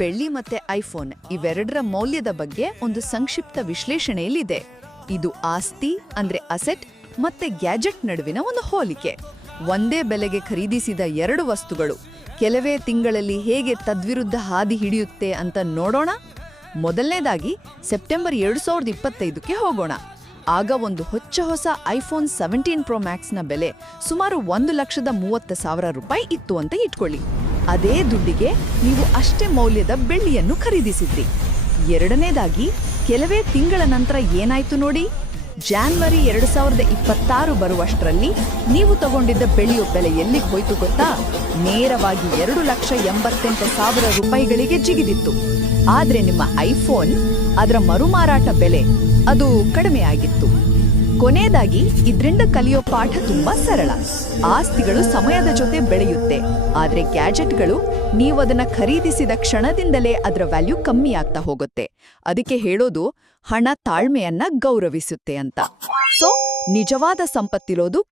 ಬೆಳ್ಳಿ ಮತ್ತೆ ಐಫೋನ್ ಇವೆರಡರ ಮೌಲ್ಯದ ಬಗ್ಗೆ ಒಂದು ಸಂಕ್ಷಿಪ್ತ ವಿಶ್ಲೇಷಣೆಯಲ್ಲಿದೆ. ಇದು ಆಸ್ತಿ ಅಂದ್ರೆ ಅಸೆಟ್ ಮತ್ತೆ ಗ್ಯಾಜೆಟ್ ನಡುವಿನ ಒಂದು ಹೋಲಿಕೆ. ಒಂದೇ ಬೆಲೆಗೆ ಖರೀದಿಸಿದ ಎರಡು ವಸ್ತುಗಳು ಕೆಲವೇ ತಿಂಗಳಲ್ಲಿ ಹೇಗೆ ತದ್ವಿರುದ್ಧ ಹಾದಿ ಹಿಡಿಯುತ್ತೆ ಅಂತ ನೋಡೋಣ. ಮೊದಲನೇದಾಗಿ ಸೆಪ್ಟೆಂಬರ್ 2025ಕ್ಕೆ ಹೋಗೋಣ. ಆಗ ಒಂದು ಹೊಸ ಐಫೋನ್ 17 ಪ್ರೋ ಮ್ಯಾಕ್ಸ್ನ ಬೆಲೆ ಸುಮಾರು $1,30,000 ಇತ್ತು ಅಂತ ಇಟ್ಕೊಳ್ಳಿ. ಅದೇ ದುಡ್ಡಿಗೆ ನೀವು ಅಷ್ಟೇ ಮೌಲ್ಯದ ಬೆಳ್ಳಿಯನ್ನು ಖರೀದಿಸಿದ್ರಿ. ಎರಡನೇದಾಗಿ ಕೆಲವೇ ತಿಂಗಳ ನಂತರ ಏನಾಯ್ತು ನೋಡಿ. ಜಾನ್ವರಿ 2026 ಬರುವಷ್ಟರಲ್ಲಿ ನೀವು ತಗೊಂಡಿದ್ದ ಬೆಳ್ಳಿಯ ಬೆಲೆ ಎಲ್ಲಿಗೆ ಹೋಯ್ತು ಗೊತ್ತಾ? ನೇರವಾಗಿ $2,88,000 ಜಿಗಿದಿತ್ತು. ಆದ್ರೆ ನಿಮ್ಮ ಐಫೋನ್ ಅದರ ಮರುಮಾರಾಟ ಬೆಲೆ ಅದು ಕಡಿಮೆ ಆಗಿತ್ತು. ಕೊನೆಯದಾಗಿ ಇದ್ರಿಂದ ಕಲಿಯೋ ಪಾಠ ತುಂಬಾ ಸರಳ. ಆಸ್ತಿಗಳು ಸಮಯದ ಜೊತೆ ಬೆಳೆಯುತ್ತೆ, ಆದ್ರೆ ಗ್ಯಾಜೆಟ್ಗಳು ನೀವದನ್ನ ಖರೀದಿಸಿದ ಕ್ಷಣದಿಂದಲೇ ಅದರ ವ್ಯಾಲ್ಯೂ ಕಮ್ಮಿ ಆಗ್ತಾ ಹೋಗುತ್ತೆ. ಅದಕ್ಕೆ ಹೇಳೋದು ಹಣ ತಾಳ್ಮೆಯನ್ನ ಗೌರವಿಸುತ್ತೆ ಅಂತ. ಸೊ ನಿಜವಾದ ಸಂಪತ್ತಿರೋದು